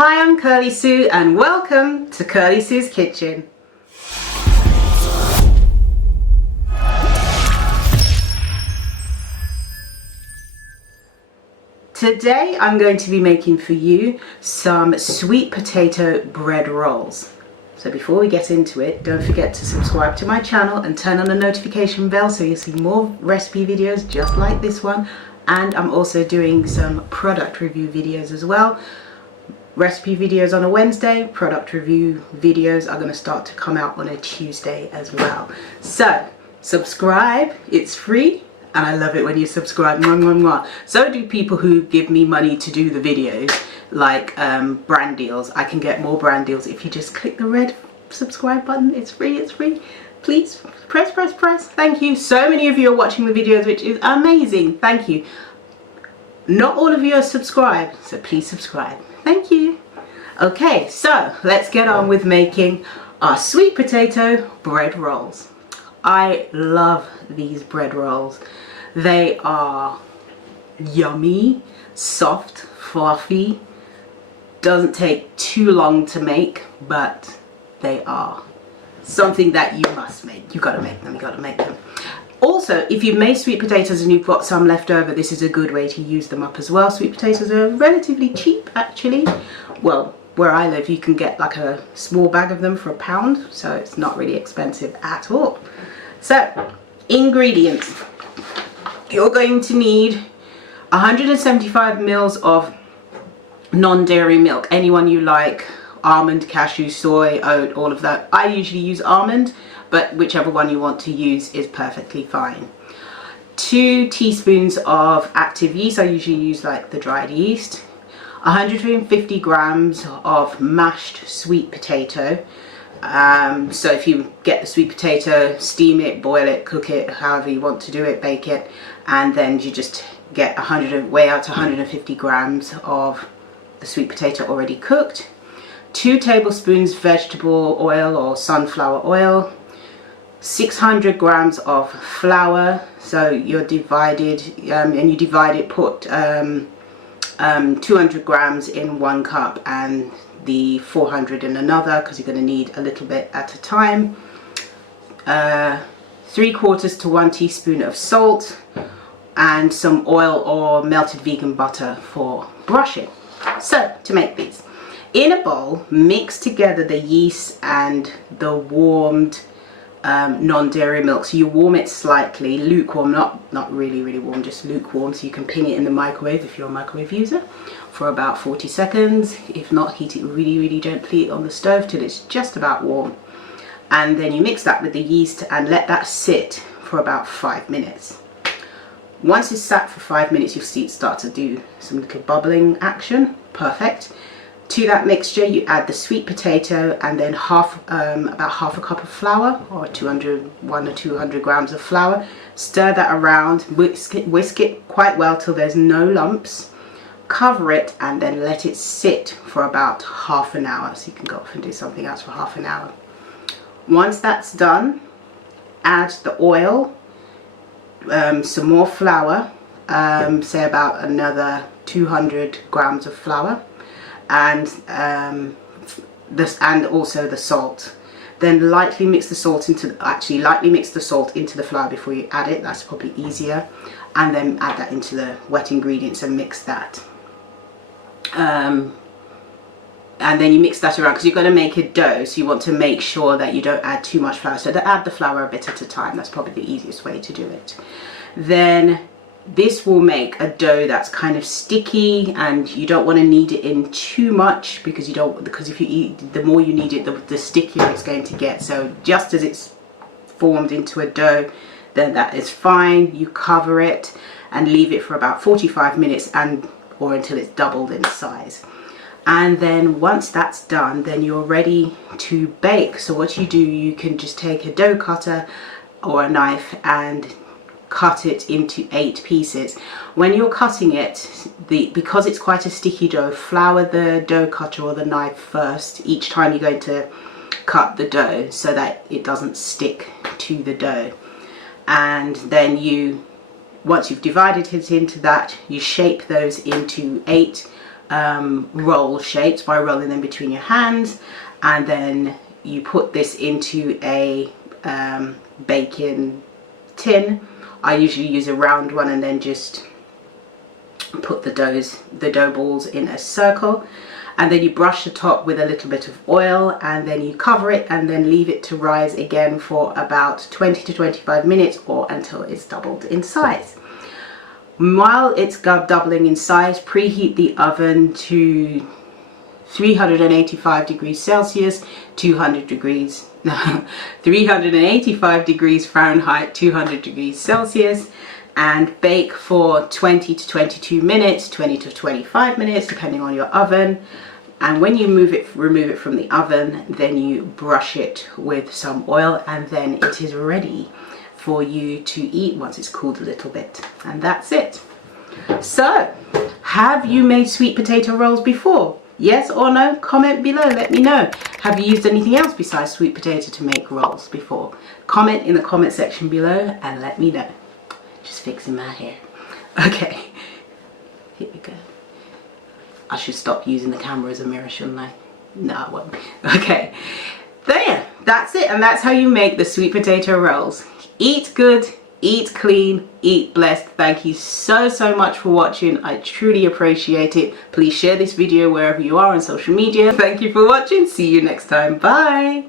Hi, I'm Kirly-Sue and welcome to Kirly-Sue's Kitchen. Today I'm going to be making for you some sweet potato bread rolls. So before we get into it, don't forget to subscribe to my channel and turn on the notification bell so you'll see more recipe videos just like this one. And I'm also doing some product review videos as well. Recipe videos on a Wednesday, product review videos are going to start to come out on a Tuesday as well. So subscribe, it's free. And I love it when you subscribe. Mwah, mwah, mwah. So do people who give me money to do the videos, like brand deals. I can get more brand deals if you just click the red subscribe button. It's free, it's free. Please press, press, press. Thank you. So many of you are watching the videos, which is amazing. Thank you. Not all of you are subscribed, so please subscribe. Thank you. Okay, so let's get on with making our sweet potato bread rolls. I love these bread rolls. They are yummy, soft, fluffy. Doesn't take too long to make, but they are something that you must make. You gotta make them, you gotta make them. Also, if you've made sweet potatoes and you've got some left over, this is a good way to use them up as well. Sweet potatoes are relatively cheap actually. Well, where I live you can get like a small bag of them for £1, so it's not really expensive at all. So, ingredients. You're going to need 175 mils of non-dairy milk, anyone you like, almond, cashew, soy, oat, all of that. I usually use almond, but whichever one you want to use is perfectly fine. 2 teaspoons of active yeast, I usually use like the dried yeast. 150 grams of mashed sweet potato. So if you get the sweet potato, steam it, boil it, cook it, however you want to do it, bake it, and then you just get weigh out to 150 grams of the sweet potato already cooked. 2 tablespoons vegetable oil or sunflower oil. 600 grams of flour, so you're divided, and you divide it, put 200 grams in 1 cup and the 400 in another, because you're going to need a little bit at a time. 3/4 to 1 teaspoon of salt, and some oil or melted vegan butter for brushing. So to make these, in a bowl, mix together the yeast and the warmed non-dairy milk. So you warm it slightly, lukewarm, not really warm, just lukewarm, so you can ping it in the microwave if you're a microwave user for about 40 seconds. If not, heat it really gently on the stove till it's just about warm, and then you mix that with the yeast and let that sit for about 5 minutes. Once it's sat for 5 minutes, you'll see it start to do some little bubbling action. Perfect. To that mixture you add the sweet potato and then about half a cup of flour, or 1 or 200 grams of flour. Stir that around, whisk it quite well till there's no lumps. Cover it and then let it sit for about half an hour, so you can go off and do something else for half an hour. Once that's done, add the oil, some more flour, say about another 200 grams of flour, and also the salt. Then lightly mix the salt into the flour before you add it. That's probably easier. And then add that into the wet ingredients and mix that. And then you mix that around because you're going to make a dough, so you want to make sure that you don't add too much flour. So add the flour a bit at a time. That's probably the easiest way to do it. Then this will make a dough that's kind of sticky, and you don't want to knead it in too much because if you eat, the more you knead it, the stickier it's going to get. So just as it's formed into a dough, then that is fine. You cover it and leave it for about 45 minutes or until it's doubled in size. And then once that's done, then you're ready to bake. So what you do, you can just take a dough cutter or a knife and cut it into 8 pieces. When you're cutting it, because it's quite a sticky dough, flour the dough cutter or the knife first each time you're going to cut the dough, so that it doesn't stick to the dough. And then once you've divided it into that, you shape those into 8 roll shapes by rolling them between your hands, and then you put this into a baking tin. I usually use a round one, and then just put the dough balls in a circle, and then you brush the top with a little bit of oil, and then you cover it and then leave it to rise again for about 20 to 25 minutes, or until it's doubled in size. While it's doubling in size, preheat the oven to 385 degrees Celsius, 385 degrees Fahrenheit, 200 degrees Celsius, and bake for 20 to 22 minutes, 20 to 25 minutes, depending on your oven. And when you remove it from the oven, then you brush it with some oil, and then it is ready for you to eat once it's cooled a little bit. And that's it. So, have you made sweet potato rolls before? Yes or no? Comment below, let me know. Have you used anything else besides sweet potato to make rolls before? Comment in the comment section below and let me know. Just fixing my hair. Okay, here we go. I should stop using the camera as a mirror, shouldn't I? No, I won't. Okay, there, that's it, and that's how you make the sweet potato rolls. Eat good, eat clean, eat blessed. Thank you so much for watching. I truly appreciate it. Please share this video wherever you are on social media. Thank you for watching. See you next time. Bye.